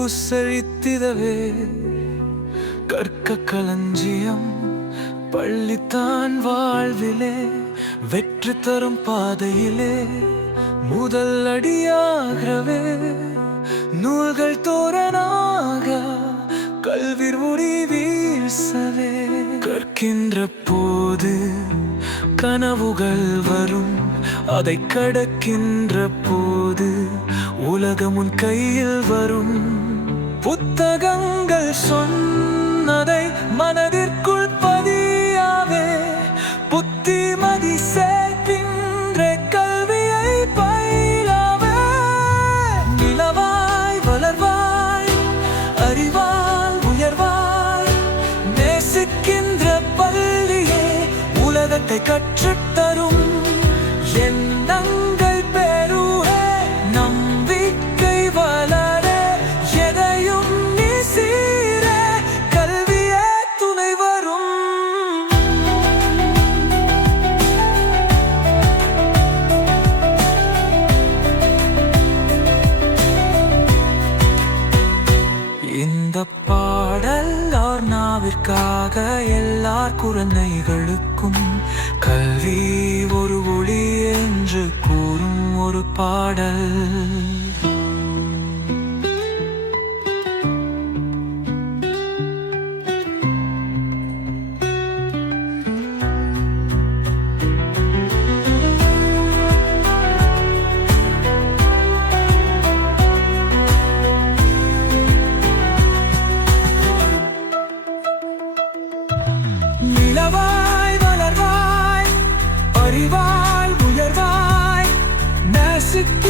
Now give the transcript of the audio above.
அறிவு செழித்திடவே கற்க களஞ்சியம் பள்ளித்தான் வாழ்விலே வெற்றி தரும் பாதையிலே முதல் அடியாகவே நூல்கள் தோரணாக கல்வி ஒளி வீசவே கற்கின்ற போது கனவுகள் வரும் அதை கடக்கின்ற போது உலகம் உன் கையில் வரும் புத்தகங்கள் சொன்னதை மனதிற்குள் பதியாவே புத்திமதி சேர்க்கின்ற கல்வியை பயிலாவே நிலவாய் வளர்வாய் அறிவால் உயர்வாய் நேசிக்கின்ற பள்ளியே உலகத்தை கற்றுத்தரும் எண்ணங்கள் பெருவே நம்பிக்கை வளர எதையும் நீ சீர கல்வியே துணை வரும். இந்த பாடல் ஓர் நாவிற்காக எல்லார் குழந்தைகளுக்கும் கல்வி ஒரு ஒளி என்று கூறும் ஒரு பாடல். நிலவாய் வளர்வாய் அறிவாய் உயர்வாய் நேசிக்க